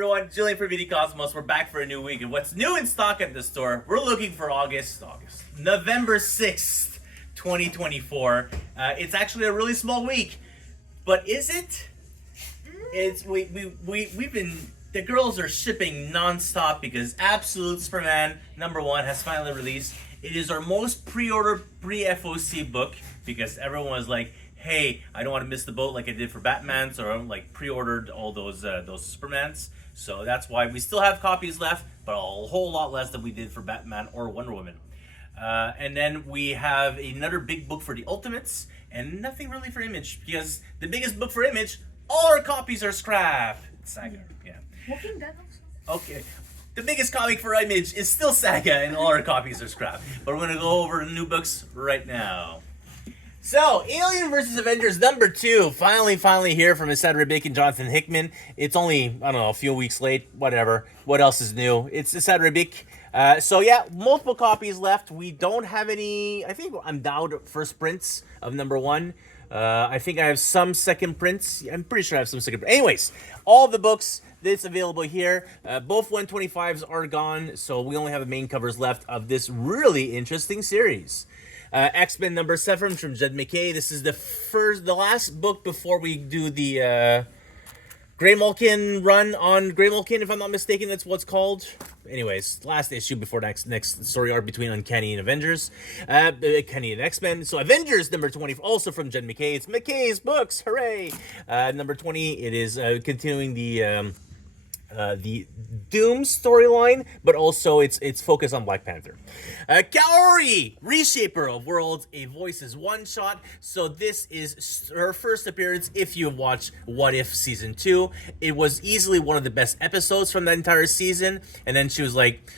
everyone, Jillian from BD Cosmos. We're back for a new week, and what's new in stock at the store? We're looking for November 6th, 2024. It's actually a really small week, but is it? It's we've been, the girls are shipping non-stop because Absolute Superman #1 has finally released. It is our most pre-ordered pre-FOC book because everyone was like, hey, I don't want to miss the boat like I did for Batman, so I like pre-ordered all those Supermans. So that's why we still have copies left, but a whole lot less than we did for Batman or Wonder Woman. And then we have another big book for the Ultimates, and nothing really for Image, because the biggest book for Image, all our copies are scrap. It's Saga, yeah. Okay. The biggest comic for Image is still Saga, and all our copies are scrap. But we're going to go over the new books right now. So, Alien vs. Avengers #2, finally here from Asad Ribic and Jonathan Hickman. It's only, I don't know, a few weeks late, whatever. What else is new? It's Asad Ribic. So yeah, multiple copies left. We don't have any, I think I'm down to first prints of #1. I think I have some second prints. I'm pretty sure I have some second prints. Anyways, all the books that's available here. Both 125s are gone, so we only have the main covers left of this really interesting series. X-Men #7 from Jed McKay. This is the last book before we do the Grey Malkin run on Grey Malkin, if I'm not mistaken. That's what's called. Anyways, last issue before next story arc between Uncanny and Avengers. Uncanny and X-Men. So Avengers #20, also from Jed McKay. It's McKay's books, hooray! #20, it is continuing the Doom storyline, but also it's focused on Black Panther. Kaori, Reshaper of Worlds, a Voices one-shot. So this is her first appearance if you've watched What If Season 2. It was easily one of the best episodes from the entire season, and then she was like,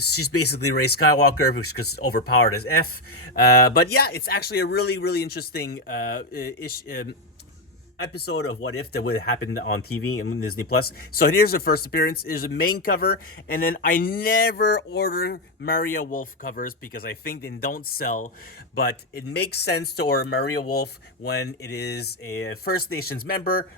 she's basically Rey Skywalker, which is overpowered as F. But yeah, it's actually a really interesting episode of What If that would happen on TV and Disney Plus. So here's the first appearance. There's a main cover, and then I never order Maria Wolf covers because I think they don't sell, but it makes sense to order Maria Wolf when it is a First Nations member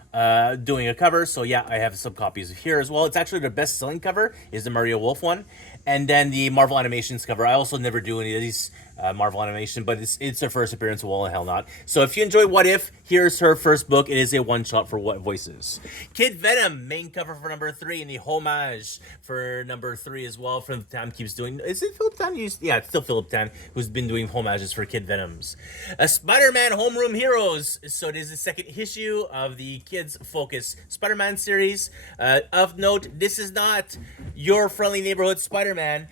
doing a cover. So yeah, I have some copies here as well. It's actually the best-selling cover is the Maria Wolf one, and then the Marvel Animations cover. I also never do any of these Marvel Animation, but it's her first appearance. Well, hell not. So if you enjoy What If, here's her first book. It is a one-shot for What Voices. Kid Venom, main cover for #3, and the homage for #3 as well. From Tam keeps doing. Is it Philip Tan? Yeah, it's still Philip Tan who's been doing homages for Kid Venoms. Spider-Man Homeroom Heroes. So it is the second issue of the Kids Focus Spider-Man series. Of note, this is not your friendly neighborhood Spider-Man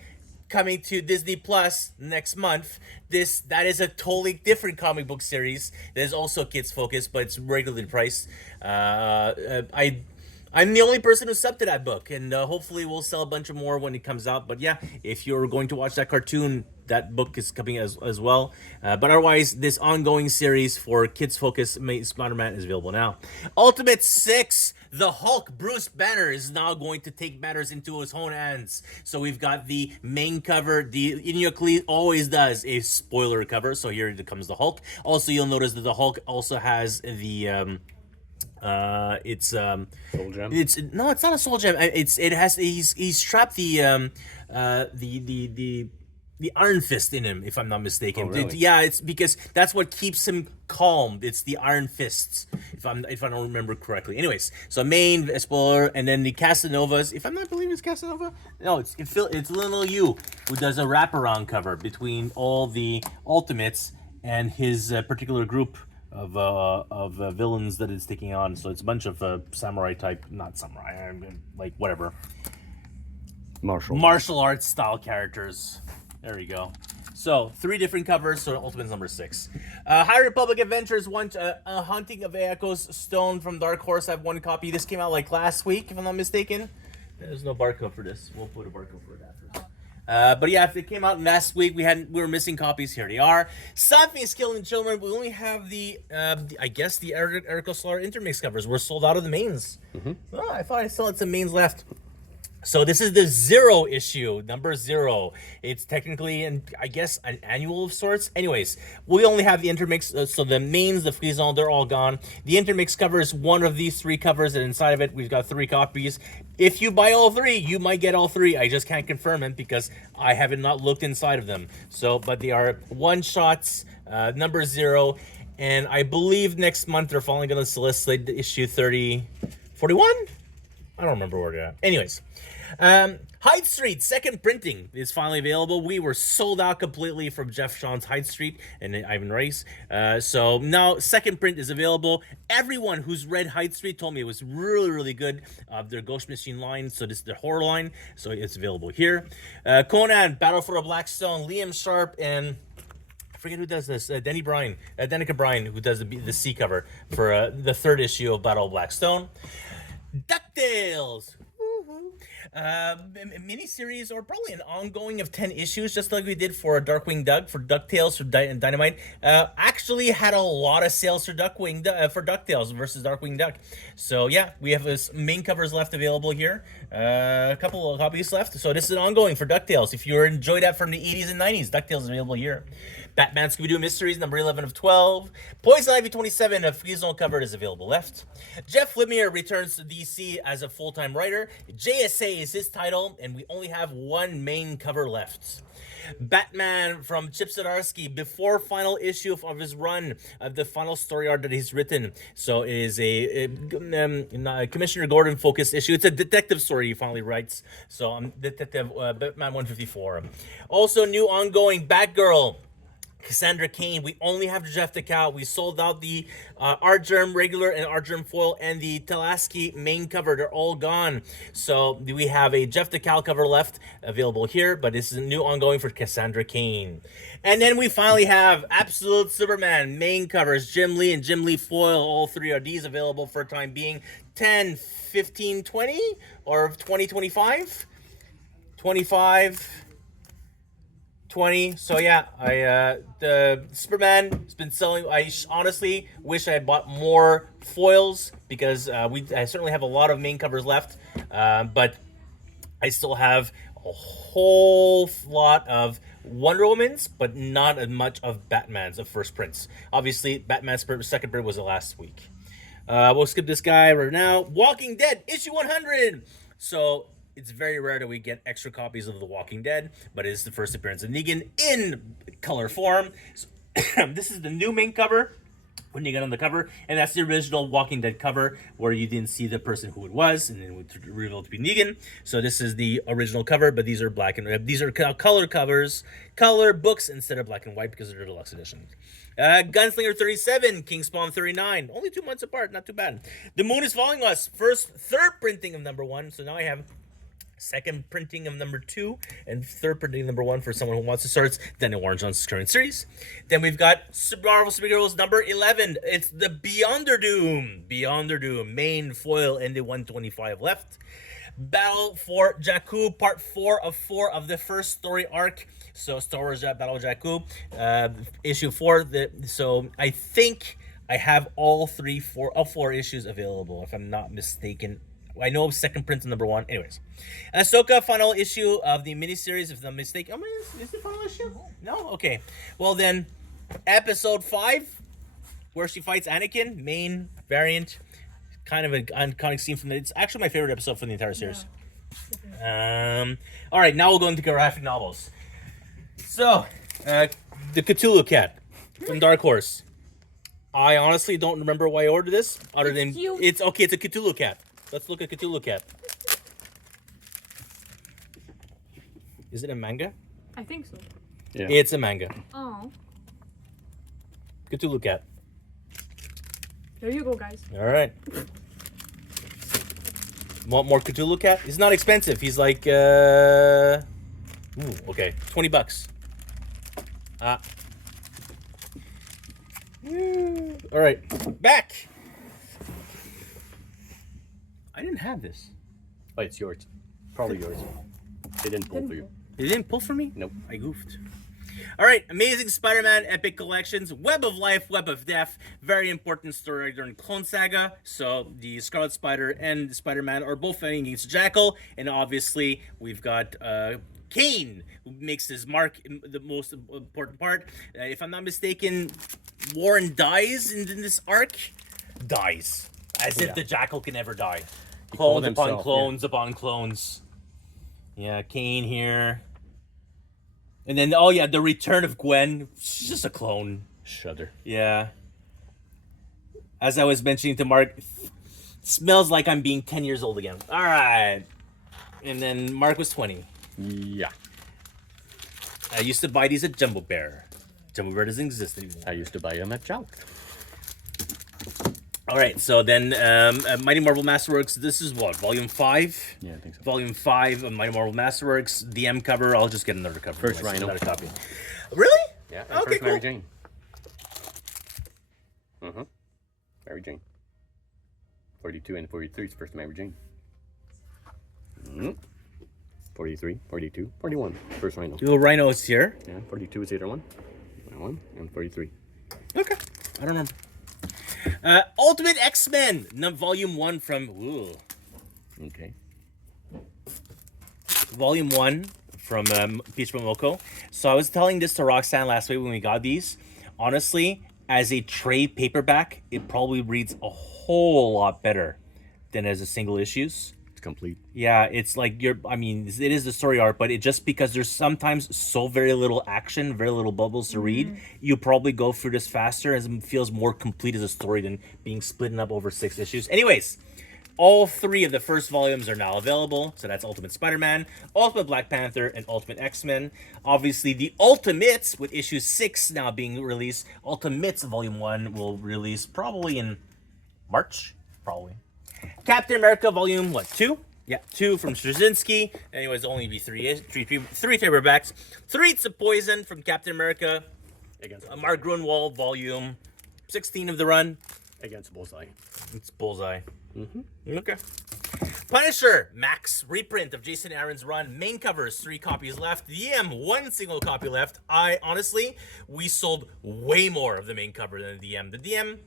coming to Disney Plus next month. That is a totally different comic book series that is also kids focused, but it's regularly priced. I'm the only person who subbed to that book, and hopefully we'll sell a bunch of more when it comes out. But yeah, if you're going to watch that cartoon, that book is coming as well. But otherwise, this ongoing series for kids focused Spider-Man is available now. Ultimate 6, the Hulk Bruce Banner is now going to take matters into his own hands. So we've got the main cover. The Inuit always does a spoiler cover. So here comes the Hulk. Also, you'll notice that the Hulk also has the Soul Gem. It's not a Soul Gem. He's strapped the Iron Fist in him, if I'm not mistaken. Oh, really? Yeah, it's because that's what keeps him calm. It's the Iron Fists, if I don't remember correctly. Anyways, so main spoiler, and then the Casanovas. If I'm not believing it's Casanova, no, it's Little U who does a wraparound cover between all the Ultimates and his particular group of villains that it's taking on. So it's a bunch of samurai type, not samurai, like whatever, martial arts style characters. There we go. So 3 different covers. So Ultimate's #6. High Republic Adventures, Hunting of Echo's Stone from Dark Horse. I have 1 copy. This came out like last week, if I'm not mistaken. There's no barcode for this. We'll put a barcode for it after. But yeah, if it came out last week, we were missing copies. Here they are. Something's Killing Children. We only have the I guess the Erica Solar intermix covers. We're sold out of the mains. Oh, I thought I still had some mains left. So this is the 0 issue, number 0. It's technically, I guess, an annual of sorts. Anyways, we only have the intermix, so the mains, the Frison, they're all gone. The intermix covers one of these 3 covers, and inside of it, we've got 3 copies. If you buy all 3, you might get all 3. I just can't confirm it because I haven't not looked inside of them. So, but they are one-shots, number 0, and I believe next month they're finally going to solicit issue 41. I don't remember where they're at. Anyways. Hyde Street second printing is finally available. We were sold out completely from Jeff Sean's Hyde Street and Ivan Rice. So now second print is available. Everyone who's read Hyde Street told me it was really, really good. Their Ghost Machine line, so this is their horror line, so it's available here. Conan, Battle for the Blackstone, Liam Sharp, and I forget who does this. Danica Bryan, who does the C cover for the 3rd issue of Battle of Blackstone. DuckTales. Miniseries, or probably an ongoing of 10 issues, just like we did for Darkwing Duck, for DuckTales, for Dynamite. Actually had a lot of sales for for DuckTales versus Darkwing Duck. So yeah, we have this main covers left available here. A couple of copies left. So this is an ongoing for DuckTales. If you enjoyed that from the 80s and 90s, DuckTales is available here. Batman Scooby-Doo Mysteries, number 11 of 12. Poison Ivy 27 of Frison cover is available left. Jeff Lemire returns to DC as a full-time writer. JSA is his title, and we only have 1 main cover left. Batman from Chip Zdarsky, before final issue of his run, of the final story arc that he's written. So it is a Commissioner Gordon focused issue. It's a detective story he finally writes. So Detective Batman 154. Also new ongoing Batgirl, Cassandra Cain. We only have Jeff DeCal. We sold out the Artgerm regular and Artgerm foil and the Talaski main cover. They're all gone. So we have a Jeff DeCal cover left available here, but this is a new ongoing for Cassandra Cain. And then we finally have Absolute Superman main covers, Jim Lee and Jim Lee foil. All 3 are these available for a time being. 10, 15, 20, or 20, 25? 25... 20. So yeah, the Superman has been selling. I honestly wish I had bought more foils because I certainly have a lot of main covers left, but I still have a whole lot of Wonder Woman's, but not as much of Batman's of first prints. Obviously, Batman's second print was the last week. We'll skip this guy right now. Walking Dead issue 100. So it's very rare that we get extra copies of The Walking Dead, but it is the first appearance of Negan in color form. So, this is the new main cover when you get on the cover, and that's the original Walking Dead cover where you didn't see the person who it was, and then it would reveal to be Negan. So this is the original cover, but these are black and these are color covers, color books instead of black and white because they're deluxe editions. Gunslinger 37, Kingspawn 39, only 2 months apart, not too bad. The Moon is Following Us, third printing of number 1, so now I have second printing of number 2 and third printing of number 1 for someone who wants to start Daniel Warren John's current series. Then we've got Marvel Superheroes number 11. It's the Beyonder Doom main foil and the 125 left. Battle for Jakku, part 4 of the first story arc. So Star Wars Battle of Jakku, issue 4. So I think I have all 4 issues available, if I'm not mistaken. I know second print of number 1. Anyways, Ahsoka final issue of the miniseries, if I'm not mistaken. Is it final issue? No? Okay. Well then, episode 5, where she fights Anakin, main variant. Kind of an iconic scene from it's actually my favorite episode from the entire series. Yeah. All right, now we'll go into graphic novels. So, the Cthulhu Cat from Dark Horse. I honestly don't remember why I ordered this, other than it's okay. It's a Cthulhu Cat. Let's look at Cthulhu Cat. Is it a manga? I think so. Yeah. It's a manga. Oh. Cthulhu Cat. There you go, guys. All right. Want more Cthulhu Cat? He's not expensive. He's like, okay, $20. All right, back. I didn't have this. Oh, it's yours. Probably yours. They didn't pull for you. They didn't pull for me? Nope. I goofed. All right, Amazing Spider-Man Epic Collections, Web of Life, Web of Death. Very important story during Clone Saga. So the Scarlet Spider and Spider-Man are both fighting against Jackal, and obviously we've got Kane, who makes his mark in the most important part. If I'm not mistaken, Warren dies in this arc. Dies. As if the Jackal can ever die. Clones upon clones upon clones. Yeah, Kane here. And then, oh yeah, the return of Gwen. She's just a clone. Shudder. Yeah. As I was mentioning to Mark, smells like I'm being 10 years old again. All right. And then Mark was 20. Yeah. I used to buy these at Jumbo Bear. Jumbo Bear doesn't exist anymore. I used to buy them at Jouk. All right, so then Mighty Marvel Masterworks, this is what, Volume 5? Yeah, I think so. Volume 5 of Mighty Marvel Masterworks, DM cover. I'll just get another cover. First Rhino. Another copy. Really? Yeah, Okay, first cool. Mary Jane. Mary Jane. 42 and 43 is first Mary Jane. 43, 42, 41. First Rhino. Dual Rhinos here. Yeah, 42 is the other one. 1 and 43. Okay. I don't remember. Ultimate X-Men, Volume 1 from... Ooh. Okay. Volume 1 from Peach Momoko. So I was telling this to Roxanne last week when we got these. Honestly, as a trade paperback, it probably reads a whole lot better than as a single issues. It's complete. Yeah, it's like it is the story arc, but it just because there's sometimes so very little action, very little bubbles to read, you probably go through this faster as it feels more complete as a story than being split up over 6 issues. Anyways, all 3 of the first volumes are now available. So that's Ultimate Spider-Man, Ultimate Black Panther, and Ultimate X-Men. Obviously, the Ultimates, with issue 6 now being released, Ultimates Volume 1 will release probably in March, probably. Captain America Volume 2? Yeah, 2 from Straczynski. Anyways, only be three paperbacks. Threats of Poison from Captain America. Against Mark Grunwald Volume 16 of the run. against Bullseye. It's Bullseye. Okay. Punisher Max reprint of Jason Aaron's run. Main covers 3 copies left. DM 1 single copy left. We sold way more of the main cover than the DM. The DM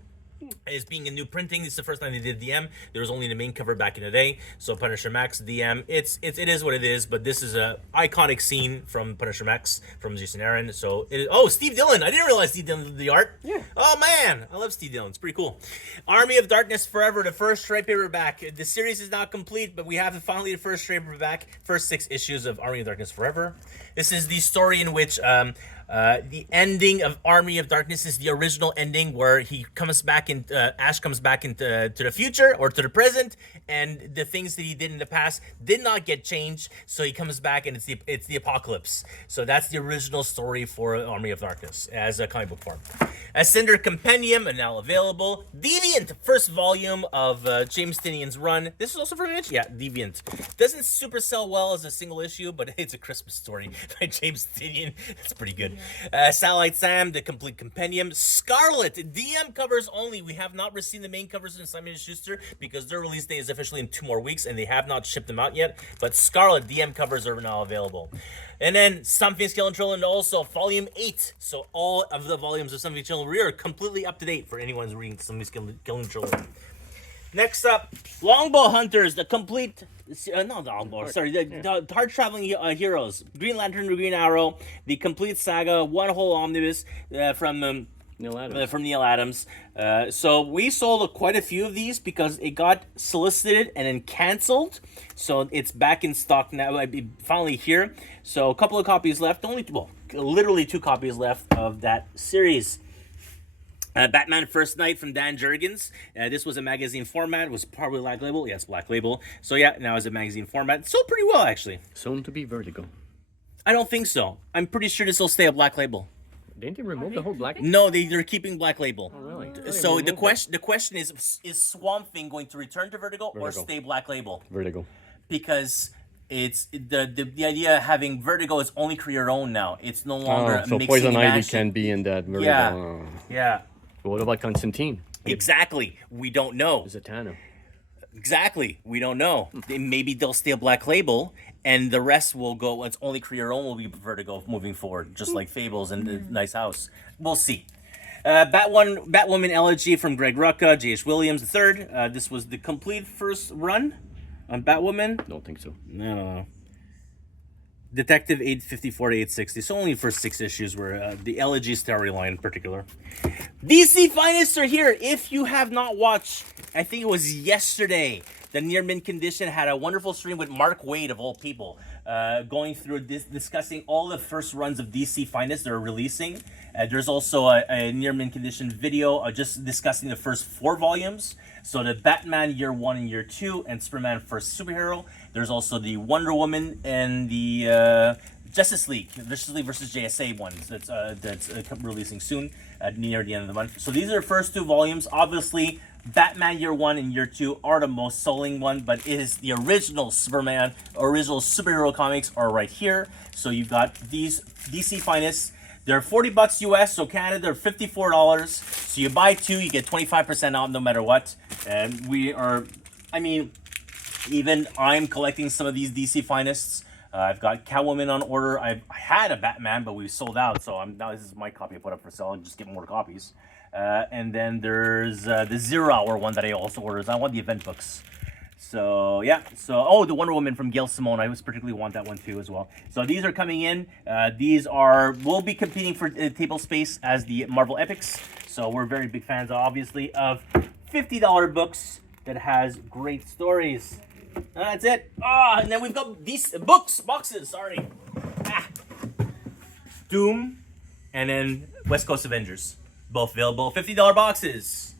is being a new printing. This is the first time they did DM. There was only the main cover back in the day. So Punisher Max DM, it is what it is. But this is a iconic scene from Punisher Max from Jason Aaron. So Steve Dillon. I didn't realize Steve Dillon did the art. Yeah. Oh man, I love Steve Dillon. It's pretty cool. Army of Darkness Forever, the first trade paperback. The series is not complete, but we have finally the first trade paperback. First 6 issues of Army of Darkness Forever. This is the story in which the ending of Army of Darkness is the original ending where he comes back in, Ash comes back into to the future or to the present, and the things that he did in the past did not get changed. So he comes back and it's the apocalypse. So that's the original story for Army of Darkness as a comic book form. Ascender Compendium are now available. Deviant, first volume of James Tynion's run. This is also from Image? Yeah, Deviant. Doesn't super sell well as a single issue, but it's a Christmas story by James Tynion. It's pretty good. Satellite Sam, the complete compendium. Scarlet, DM covers only. We have not received the main covers in Simon & Schuster because their release date is officially in 2 more weeks and they have not shipped them out yet. But Scarlet DM covers are now available. And then Something's Killing Children, also Volume 8. So all of the volumes of Something's Killing Children are completely up to date for anyone who's reading Something's Killing Children. Next up, Longbow Hunters, the complete... not the Longbow, sorry, the hard-traveling heroes. Green Lantern, Green Arrow, the complete saga, one whole omnibus from Neil Adams. So we sold quite a few of these because it got solicited and then canceled. So it's back in stock now, finally here. So a couple of copies left, literally 2 copies left of that series. Batman First Night from Dan Jurgens. This was a magazine format. Was probably Black Label. Yes, Black Label. So yeah, now it's a magazine format. Sold pretty well, actually. Soon to be Vertigo. I don't think so. I'm pretty sure this will stay a Black Label. Didn't they remove the whole Black? No, they're keeping Black Label. Oh, really? So the question is Swamp Thing going to return to Vertigo or stay Black Label? Vertigo. Because it's the idea of having Vertigo is only create your own now. It's no longer so mixing Poison Ivy and can be in that Vertigo. Yeah. Yeah. What about Constantine? Exactly. We don't know. Zatanna. Exactly. We don't know. Maybe they'll stay a Black Label, and the rest will go. It's only Korea own will be preferred to go moving forward, just like Fables and the Nice House. We'll see. Batwoman elegy from Greg Rucka, J.H. Williams III. This was the complete first run on Batwoman. Don't think so. No. Detective 854 to 860. So only for 6 issues were the elegy storyline in particular. DC Finest are here. If you have not watched, I think it was yesterday, the Near Mint Condition had a wonderful stream with Mark Wade, of all people, going through this, discussing all the first runs of DC Finest they're releasing. There's also a Near Mint Condition video just discussing the first 4 volumes. So the Batman Year 1 and Year 2 and Superman First Superhero. There's also the Wonder Woman and the Justice League versus JSA ones that's releasing soon near the end of the month. So these are the first 2 volumes. Obviously, Batman Year 1 and Year 2 are the most selling one, but it is the original Superman, original superhero comics are right here. So you've got these DC Finest. They're $40 US, so Canada they're $54. So you buy 2, you get 25% off no matter what. And we are, I mean, even I'm collecting some of these DC Finests. I've got Catwoman on order. I had a Batman, but we sold out. So now this is my copy I put up for sale. I'll just get more copies. And then there's the 0 Hour one that I also ordered. I want the event books. So yeah, the Wonder Woman from Gail Simone, I was particularly want that one too as well. So these are coming in. We'll be competing for table space as the Marvel Epics. So we're very big fans, obviously, of $50 books that has great stories. That's it. And then we've got these boxes. Sorry. Doom, and then West Coast Avengers, both available, $50 boxes.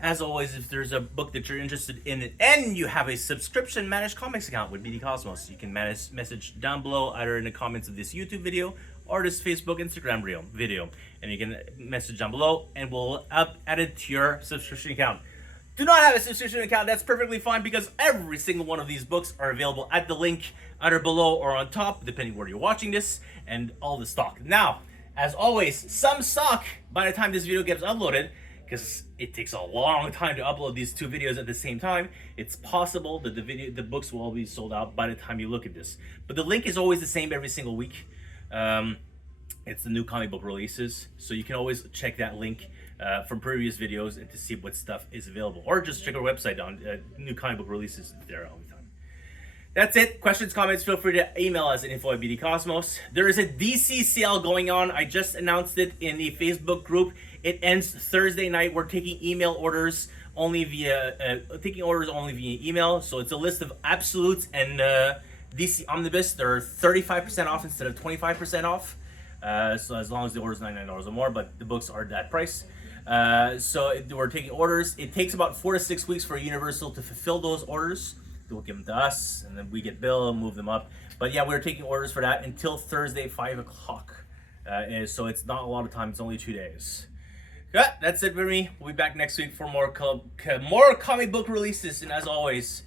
As always, if there's a book that you're interested in and you have a subscription managed comics account with BD Cosmos, you can message down below either in the comments of this YouTube video or this Facebook, Instagram video. And you can message down below and we'll add it to your subscription account. Do not have a subscription account, that's perfectly fine because every single one of these books are available at the link either below or on top, depending where you're watching this, and all the stock. Now, as always, some stock by the time this video gets uploaded, because it takes a long time to upload these 2 videos at the same time. It's possible that the books will all be sold out by the time you look at this. But the link is always the same every single week. It's the new comic book releases, so you can always check that link from previous videos and to see what stuff is available. Or just check our website on new comic book releases there all the time. That's it. Questions, comments, feel free to email us at info@bdcosmos. There is a DC sale going on. I just announced it in the Facebook group. It ends Thursday night. We're taking email orders only via email. So it's a list of absolutes and DC Omnibus. They're 35% off instead of 25% off. So as long as the order is $99 or more, but the books are that price. So we're taking orders. It takes about 4 to 6 weeks for Universal to fulfill those orders. They'll give them to us, and then we get billed and move them up. But yeah, we're taking orders for that until Thursday, 5 o'clock. So it's not a lot of time. It's only 2 days. Yeah, that's it for me. We'll be back next week for more comic book releases. And as always...